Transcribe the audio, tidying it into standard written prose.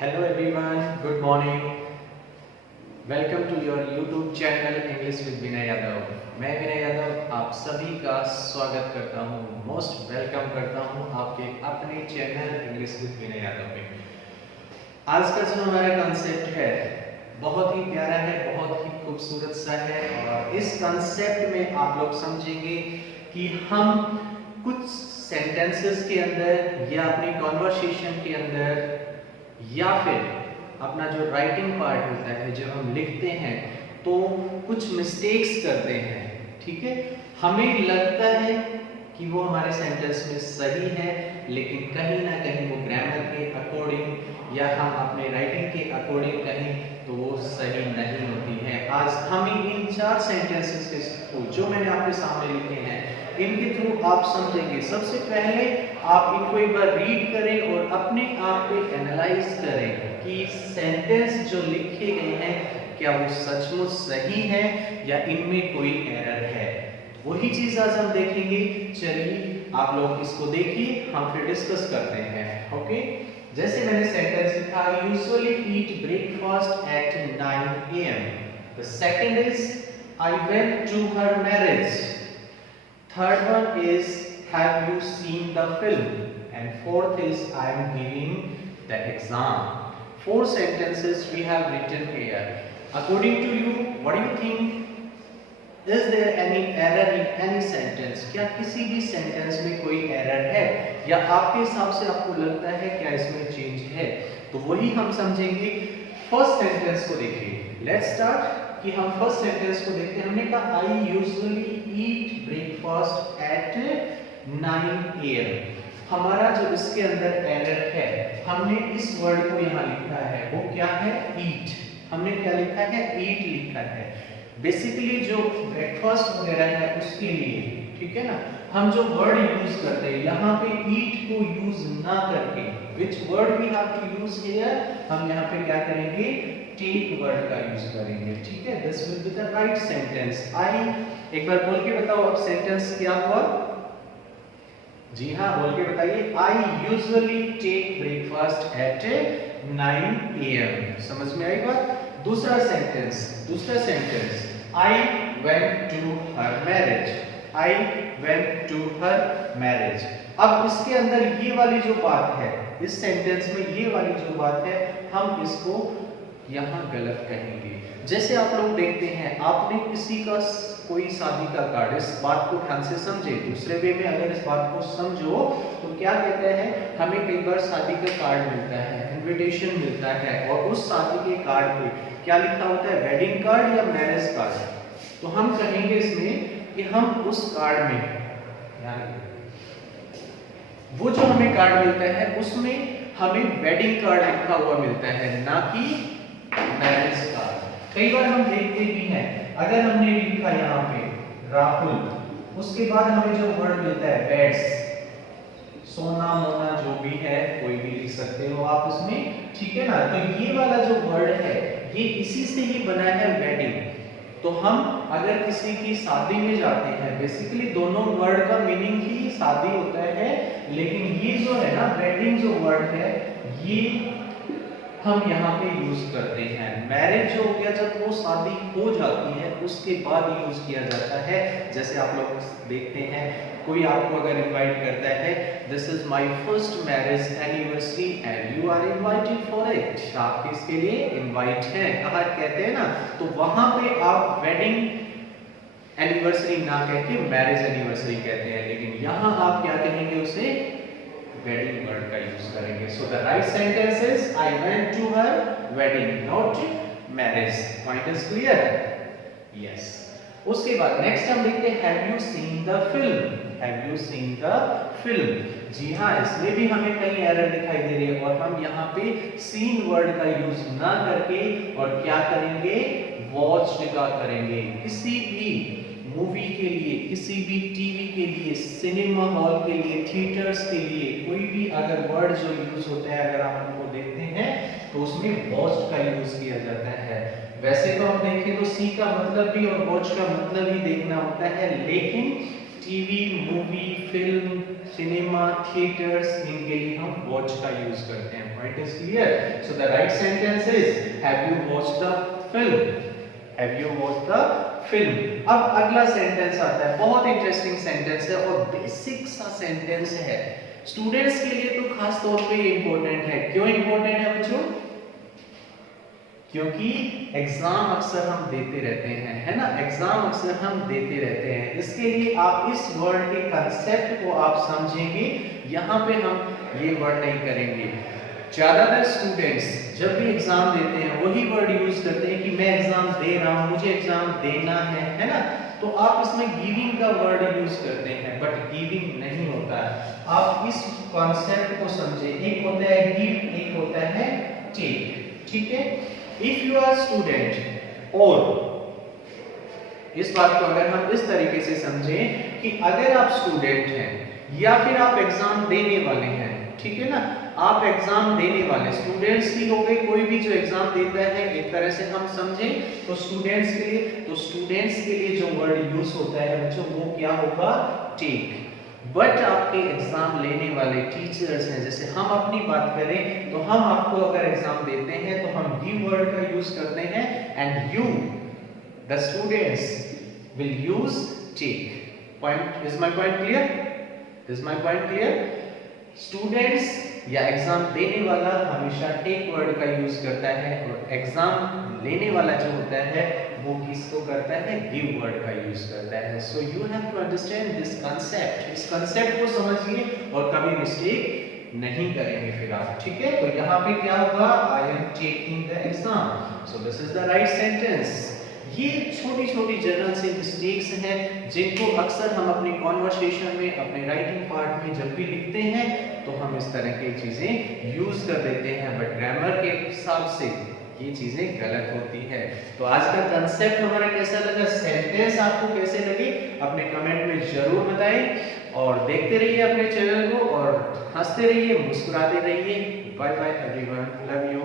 Hello everyone, good morning. Welcome to your YouTube channel English with Vinay Yadav. मैं विनय यादव आप सभी का स्वागत करता हूँ, मोस्ट वेलकम करता हूँ आपके अपने channel English with Vinay Yadav में। आज का जो हमारा कॉन्सेप्ट है बहुत ही प्यारा है, बहुत ही खूबसूरत सा है और इस कॉन्सेप्ट में आप लोग समझेंगे कि हम कुछ सेंटेंसेस के अंदर या अपनी कॉन्वर्सेशन के अंदर या फिर अपना जो राइटिंग पार्ट होता है जब हम लिखते हैं तो कुछ मिस्टेक्स करते हैं, ठीक है। हमें लगता है कि वो हमारे सेंटेंस में सही है, लेकिन कहीं ना कहीं वो ग्रामर के अकॉर्डिंग या हम अपने राइटिंग के अकॉर्डिंग कहें तो वो सही नहीं होती है। आज हम इन 4 सेंटेंसेस के थ्रू जो मैंने आपके सामने लिखे हैं इनके थ्रू आप समझेंगे। सबसे पहले आप इनको एक बार रीड करें और अपने आप पे एनालाइज करें कि सेंटेंस जो लिखे गए हैं क्या वो सचमुच सही है या इनमें कोई एरर है। वही चीज आज हम देखेंगे। चलिए आप लोग इसको देखिए, हम फिर डिस्कस करते हैं। ओके, जैसे मैंने सेंटेंस लिखा, usually eat breakfast at 9 AM। The second is I went to her marriage. Third one is have you seen the film, and fourth is I am giving the exam. 4 sentences we have written here. According to you, what do you think? Is there any error in any sentence? क्या किसी भी sentence में कोई error है या आपके हिसाब से आपको लगता है क्या इसमें चेंज है? तो वही हम समझेंगे। फर्स्ट सेंटेंस को देखिए, लेट्स स्टार्ट कि हम फर्स्ट सेंटेंस को देखते हैं। हमने कहा I usually eat breakfast at 9 AM। हमारा जो इसके अंदर एरर है, हमने इस वर्ड को यहाँ लिखा है, वो क्या है? ईट। हमने क्या लिखा है? ईट लिखा है। बेसिकली जो ब्रेकफास्ट वगैरह है उसके लिए, ठीक है ना, हम जो वर्ड यूज करते हैं यहाँ पे ईट को यूज ना करके, which word we have to use here, हम यहाँ पे क्या करेंगे? टेक वर्ड का यूज करेंगे, ठीक है। This will be the right sentence. I, एक बार बोल के बताओ अब सेंटेंस क्या हुआ? जी हाँ, बोल के बताइए। I usually take breakfast at 9 AM। समझ में आई बात? दूसरा sentence I went to her marriage. I went to her marriage. अब इसके अंदर ये वाली जो बात है, इस सेंटेंस में ये वाली जो बात है, हम इसको यहाँ गलत कहेंगे। जैसे आप लोग देखते हैं, आपने किसी का कोई शादी का कार्ड, इस बात को ध्यान से समझे, दूसरे वे में अगर इस बात को समझो तो क्या कहते हैं, हमें कई बार शादी का कार्ड मिलता है, इनविटेशन मिलता है और उस शादी के कार्ड पे क्या लिखा होता है? वेडिंग कार्ड या मैरिज कार्ड। तो हम कहेंगे इसमें कि हम उस कार्ड में, वो जो हमें कार्ड मिलता है उसमें हमें वेडिंग कार्ड लिखा हुआ मिलता है, ना कि मैरिज कार्ड। कई बार हम देखते भी हैं, अगर हमने लिखा यहाँ पे राहुल, उसके बाद हमें जो वर्ड मिलता है बेड्स, सोना मोना जो भी है, कोई भी लिख सकते हो आप इसमें, ठीक है ना। तो ये वाला जो वर्ड है ये इसी से ही बना है, वेडिंग। तो हम अगर किसी की शादी में जाते हैं, बेसिकली दोनों वर्ड का मीनिंग ही शादी होता है, लेकिन ये जो है ना वेडिंग जो वर्ड है ये हम यहाँ पे यूज करते हैं। मैरिज जो हो गया, जब वो शादी हो जाती है उसके बाद यूज किया जाता है। जैसे आप लोग देखते हैं, कोई आपको अगर इनवाइट करता है, this is my first marriage anniversary and you are invited for it. आप इसके लिए इनवाइट है, कहा कहते हैं ना, तो वहां पे आप वेडिंग एनिवर्सरी ना कह के मैरिज एनिवर्सरी कहते हैं, लेकिन यहाँ आप क्या कहेंगे? उसे वेडिंग वर्ड का यूज करेंगे। So the right sentence is I went to her wedding, not marriage. Point is clear? Yes. उसके बाद नेक्स्ट हम लिखते हैं have you seen the film. Have you seen the film. जी हाँ, इसमें भी हमें कई एरर दिखाई दे रही है और हम यहाँ पे सीन वर्ड का यूज ना करके और क्या करेंगे? वॉच्ड का करेंगे। किसी भी मूवी के लिए, किसी भी टीवी के लिए, सिनेमा हॉल के लिए, थिएटर्स के लिए, कोई भी अगर वर्ड जो यूज होता है, अगर आप उनको देखते हैं तो उसमें वॉच का यूज किया जाता है। वैसे तो हम देखें तो सी का मतलब भी और वॉच का मतलब ही देखना होता है, लेकिन TV, movie, film, cinema, theatres, इनके लिए हम वॉच का यूज करते हैं। Point is clear? So the right sentence is, have you watched the film? Have you watched the film? अब अगला सेंटेंस आता है, बहुत इंटरेस्टिंग सेंटेंस है और बेसिक सा सेंटेंस है, स्टूडेंट्स के लिए तो खास तौर पे इंपॉर्टेंट है। क्यों इंपॉर्टेंट है बच्चों? क्योंकि एग्जाम अक्सर हम देते रहते हैं, है ना, एग्जाम अक्सर हम देते रहते हैं। इसके लिए आप इस वर्ड के कंसेप्ट को आप समझेंगे, यहाँ पे हम ये वर्ड नहीं करेंगे। ज्यादातर स्टूडेंट्स जब भी एग्जाम देते हैं वही वर्ड यूज करते हैं कि मैं एग्जाम दे रहा हूँ, मुझे एग्जाम देना है ना, तो आप इसमें गिविंग का वर्ड यूज करते हैं, बट गिविंग नहीं होता है। आप इस कॉन्सेप्ट को समझे, एक होता है गिव, एक होता है टेक, ठीक है। इफ यू आर स्टूडेंट, और इस बात को अगर हम इस तरीके से समझें कि अगर आप स्टूडेंट हैं या फिर आप एग्जाम देने वाले हैं, ठीक है ना, आप एग्जाम देने वाले, स्टूडेंट्स ही हो गए, कोई भी जो एग्जाम देता है, एक तरह से हम समझें तो स्टूडेंट्स के लिए, तो स्टूडेंट्स के लिए जो वर्ड यूज होता है बच्चों वो क्या होगा? टेक। बट आपके एग्जाम लेने वाले टीचर्स हैं, जैसे हम अपनी बात करें तो हम आपको अगर एग्जाम देते हैं तो हम गिव वर्ड का यूज करते हैं, and you the students will use take. Point, is my point clear? Is my point clear? Students या एग्जाम देने वाला हमेशा टेक वर्ड का यूज करता है, और एग्जाम लेने वाला जो होता है वो किसको करता है? गिव वर्ड का यूज करता है। So you have to understand this concept, इस कंसेप्ट को समझिए और कभी मिस्टेक नहीं करेंगे फिर आप, ठीक है। तो यहाँ पे क्या होगा? I am taking the exam, so this is the right sentence. ये छोटी छोटी जनरल से मिस्टेक्स हैं जिनको अक्सर हम अपनी कॉन्वर्सेशन में, अपने राइटिंग पार्ट में जब भी लिखते हैं तो हम इस तरह की चीजें यूज कर देते हैं, बट ग्रामर के हिसाब से ये चीजें गलत होती है। तो आज का कंसेप्ट हमारा कैसा लगा, सेंटेंस आपको कैसे लगे, अपने कमेंट में जरूर बताएं, और देखते रहिए अपने चैनल को और हंसते रहिए, मुस्कुराते रहिए। Bye bye everyone, love you.